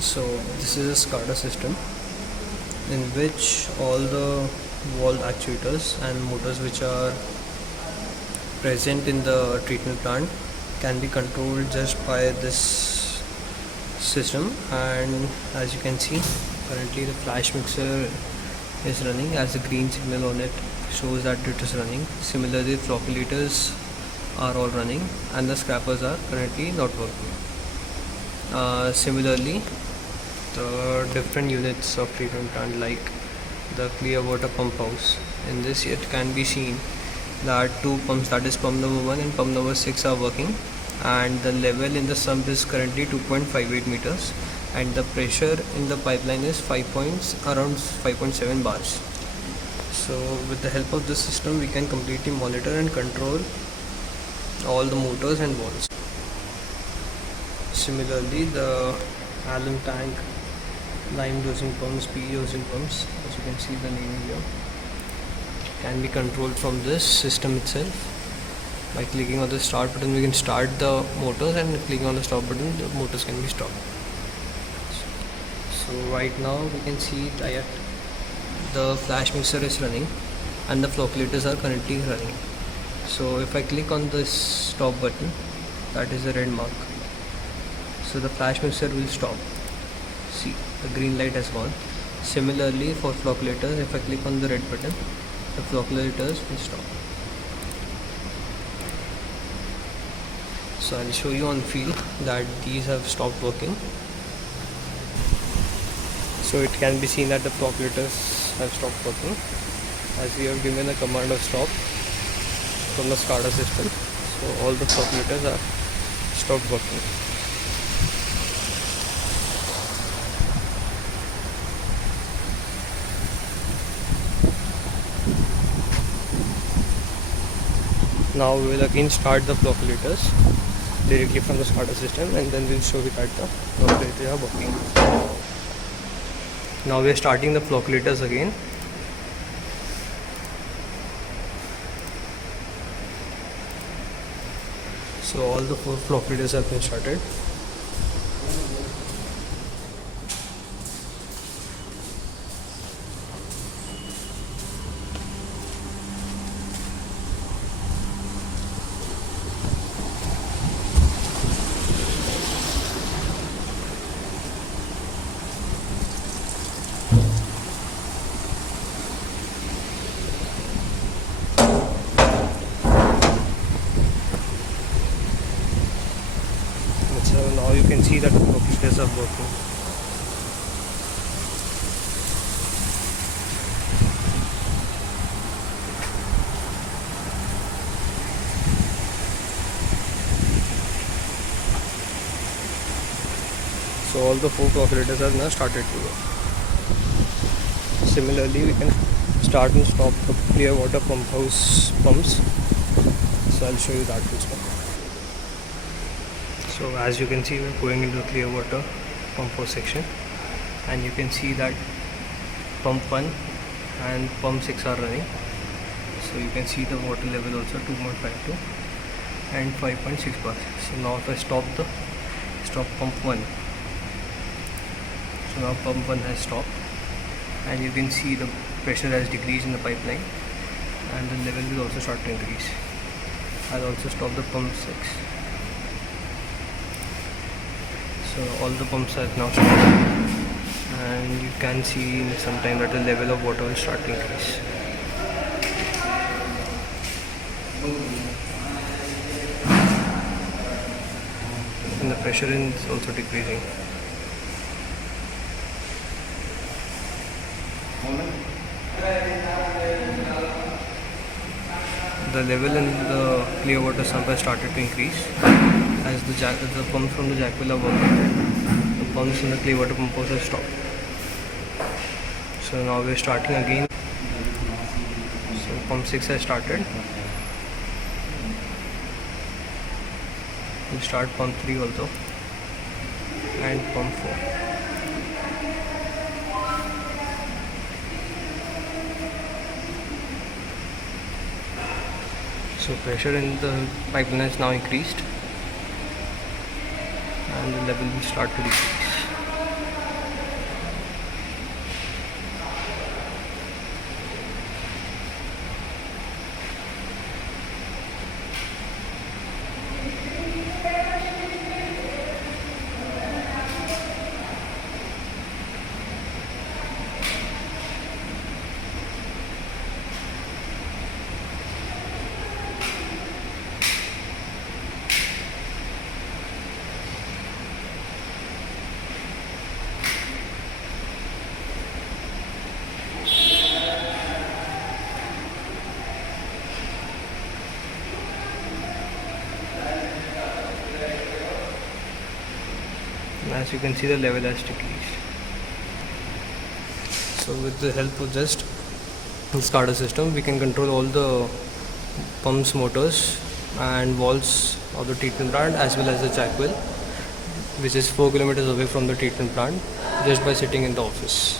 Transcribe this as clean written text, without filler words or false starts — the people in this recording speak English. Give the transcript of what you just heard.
So this is a SCADA system in which all the valve actuators and motors which are present in the treatment plant can be controlled just by this system. And as you can see, currently the flash mixer is running, as the green signal on it shows that it is running. Similarly, the flocculators are all running and the scrappers are currently not working. Similarly, the different units of treatment plant, like the clear water pump house, in this it can be seen that two pumps, that is pump number 1 and pump number 6, are working, and the level in the sump is currently 2.58 meters and the pressure in the pipeline is around 5.7 bars. So with the help of this system we can completely monitor and control all the motors and valves. Similarly, the Allen tank, lime dosing pumps, PE dosing pumps, as you can see the name here, can be controlled from this system itself. By clicking on the start button we can start the motors, and clicking on the stop button the motors can be stopped. So right now we can see that the flash mixer is running and the flocculators are currently running. So if I click on this stop button, that is the red mark, so the flash mixer will stop. See, the green light has gone. Similarly for flocculators, if I click on the red button, the flocculators will stop. So I'll show you on field that these have stopped working. So it can be seen that the flocculators have stopped working, as we have given a command of stop from the SCADA system. So all the flocculators are stopped working. Now we will again start the flocculators directly from the SCADA system, and then we'll show you that the flocculators are working. Now we are starting the flocculators again. So all the 4 flocculators have been started. So now you can see that the flocculators are working. So all the 4 flocculators are now started to work. Similarly, we can start and stop the clear water pump house pumps. So I'll show you that as well. So as you can see, we're going into the clear water pump house section, and you can see that pump 1 and pump 6 are running. So you can see the water level also 2.52 and 5.6 bars. So now if I stop pump 1, so now pump 1 has stopped, and you can see the pressure has decreased in the pipeline and the level will also start to increase. I'll also stop the pump 6. So all the pumps are now stopped, and you can see in some time that the level of water will start to increase. And the pressure is also decreasing. The level in the clear water sump has started to increase as the pumps from the jack well are working. The pumps in the clear water pump house have stopped. So now we are starting again. So pump 6 has started. We'll start pump 3 also, and pump 4. So pressure in the pipeline has now increased and the level will start to decrease. As you can see, the level has decreased. So with the help of just this SCADA system, we can control all the pumps, motors and valves of the treatment plant as well as the jack well, which is 4 kilometers away from the treatment plant, just by sitting in the office.